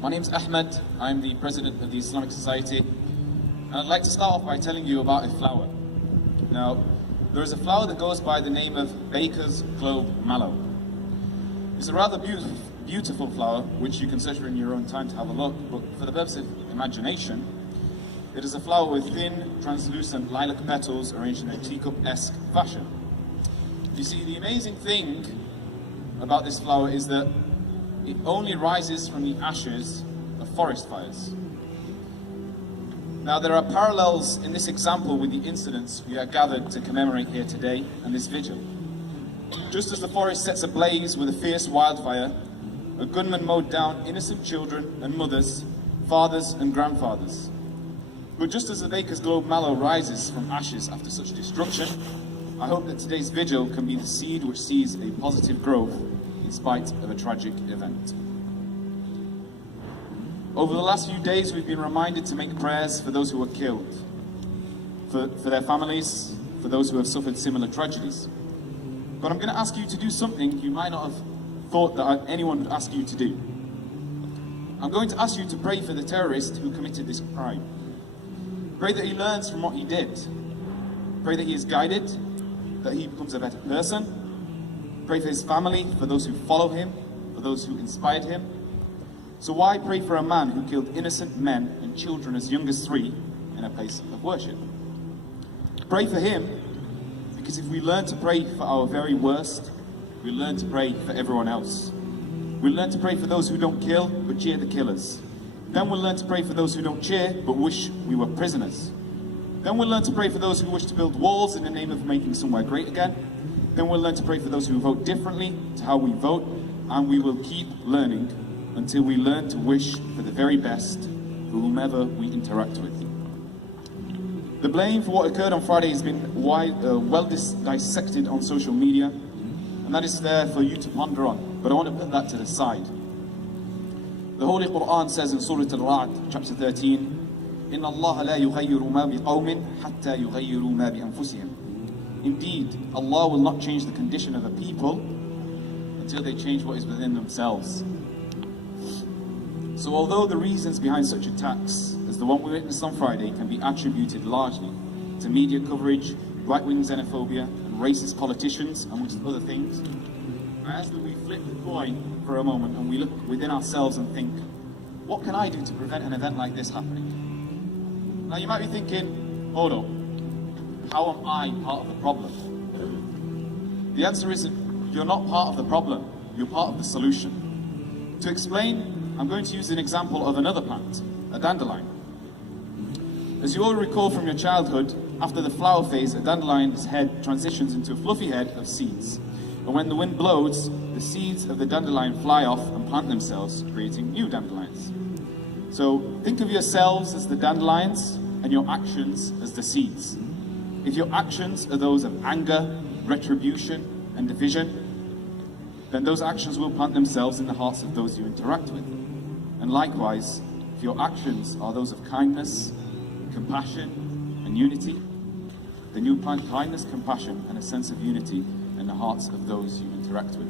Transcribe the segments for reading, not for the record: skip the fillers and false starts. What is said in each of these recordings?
My name's Ahmed. I'm the president of the Islamic Society. And I'd like to start off by telling you about a flower. Now, there is a flower that goes by the name of Baker's Globe Mallow. It's a rather beautiful flower, which you can search for in your own time to have a look, but for the purpose of imagination, it is a flower with thin, translucent lilac petals arranged in a teacup-esque fashion. You see, the amazing thing about this flower is that it only rises from the ashes of forest fires. Now, there are parallels in this example with the incidents we are gathered to commemorate here today and this vigil. Just as the forest sets ablaze with a fierce wildfire, a gunman mowed down innocent children and mothers, fathers and grandfathers. But just as the Baker's Globe Mallow rises from ashes after such destruction, I hope that today's vigil can be the seed which sees a positive growth in spite of a tragic event. Over the last few days, we've been reminded to make prayers for those who were killed, for their families, for those who have suffered similar tragedies. But I'm going to ask you to do something you might not have thought that anyone would ask you to do. I'm going to ask you to pray for the terrorist who committed this crime. Pray that he learns from what he did. Pray that he is guided, that he becomes a better person. Pray for his family, for those who follow him, for those who inspired him. So why pray for a man who killed innocent men and children as young as 3 in a place of worship? Pray for him, because if we learn to pray for our very worst, we learn to pray for everyone else. We learn to pray for those who don't kill, but cheer the killers. Then we'll learn to pray for those who don't cheer, but wish we were prisoners. Then we'll learn to pray for those who wish to build walls in the name of making somewhere great again. Then we'll learn to pray for those who vote differently to how we vote, and we will keep learning until we learn to wish for the very best for whomever we interact with. The blame for what occurred on Friday has been well dissected on social media, and that is there for you to ponder on, but I want to put that to the side. The Holy Quran says in Surah Al-Ra'd, chapter 13, إِنَّ اللَّهَ لَا يُغَيِّرُ مَا بِقَوْمٍ حَتَّى يُغَيِّرُوا مَا بِأَنفُسِهِمْ. Indeed, Allah will not change the condition of a people until they change what is within themselves. So although the reasons behind such attacks, as the one we witnessed on Friday, can be attributed largely to media coverage, right-wing xenophobia, and racist politicians, amongst other things, I ask that we flip the coin for a moment and we look within ourselves and think, what can I do to prevent an event like this happening? Now you might be thinking, hold up, how am I part of the problem? The answer is, you're not part of the problem, you're part of the solution. To explain, I'm going to use an example of another plant, a dandelion. As you all recall from your childhood, after the flower phase, a dandelion's head transitions into a fluffy head of seeds. And when the wind blows, the seeds of the dandelion fly off and plant themselves, creating new dandelions. So think of yourselves as the dandelions and your actions as the seeds. If your actions are those of anger, retribution, and division, then those actions will plant themselves in the hearts of those you interact with. And likewise, if your actions are those of kindness, compassion, and unity, then you plant kindness, compassion, and a sense of unity in the hearts of those you interact with.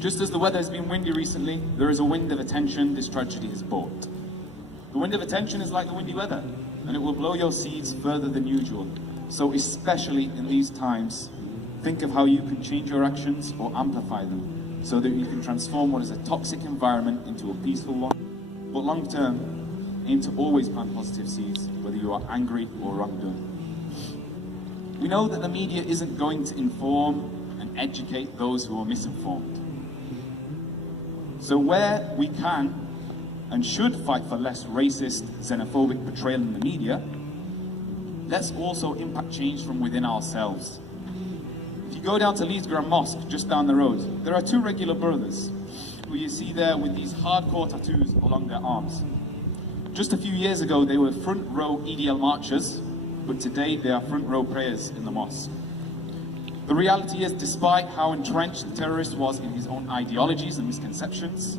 Just as the weather has been windy recently, there is a wind of attention this tragedy has brought. The wind of attention is like the windy weather, and it will blow your seeds further than usual. So especially in these times, think of how you can change your actions or amplify them, so that you can transform what is a toxic environment into a peaceful one. But long term, aim to always plant positive seeds, whether you are angry or wrongdoing. We know that the media isn't going to inform and educate those who are misinformed. So where we can and should fight for less racist, xenophobic portrayal in the media, let's also impact change from within ourselves. If you go down to Leeds Grand Mosque, just down the road, there are 2 regular brothers who you see there with these hardcore tattoos along their arms. Just a few years ago, they were front row EDL marchers, but today they are front row prayers in the mosque. The reality is, despite how entrenched the terrorist was in his own ideologies and misconceptions,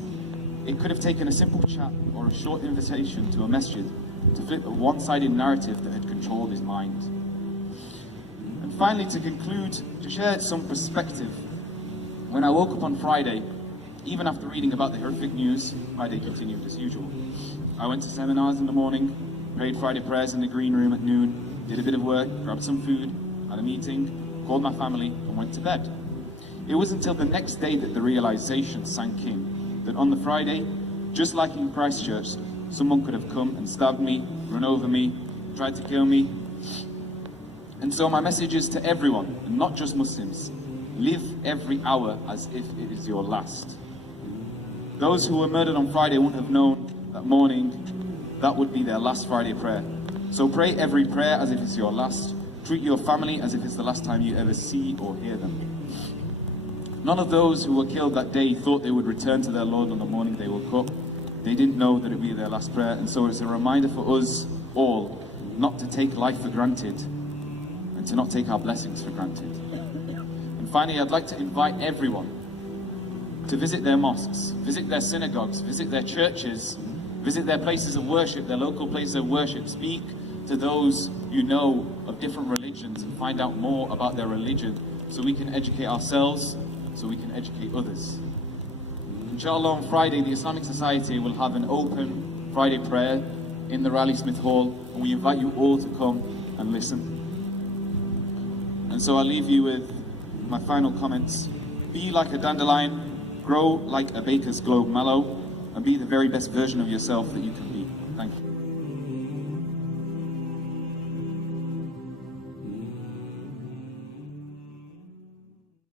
it could have taken a simple chat or a short invitation to a masjid to flip a one-sided narrative that had controlled his mind. And finally, to conclude, to share some perspective, when I woke up on Friday, Even after reading about the horrific news, my day continued as usual. I went to seminars in the morning, prayed Friday prayers in the green room at noon, did a bit of work, grabbed some food, had a meeting, called my family, and went to bed. It was until the next day that the realization sank in that on the Friday, just like in Christchurch, someone could have come and stabbed me, run over me, tried to kill me. And so my message is to everyone, and not just Muslims: live every hour as if it is your last. Those who were murdered on Friday wouldn't have known that morning that would be their last Friday prayer. So pray every prayer as if it's your last. Treat your family as if it's the last time you ever see or hear them. None of those who were killed that day thought they would return to their Lord on the morning they woke up. They didn't know that it would be their last prayer, and so it's a reminder for us all not to take life for granted and to not take our blessings for granted. And finally, I'd like to invite everyone to visit their mosques, visit their synagogues, visit their churches, visit their places of worship, their local places of worship. Speak to those you know of different religions and find out more about their religion so we can educate ourselves, so we can educate others. Inshallah, on Friday, the Islamic Society will have an open Friday prayer in the Raleigh Smith Hall, and we invite you all to come and listen. And so I'll leave you with my final comments. Be like a dandelion, grow like a baker's globe mallow, and be the very best version of yourself that you can be. Thank you.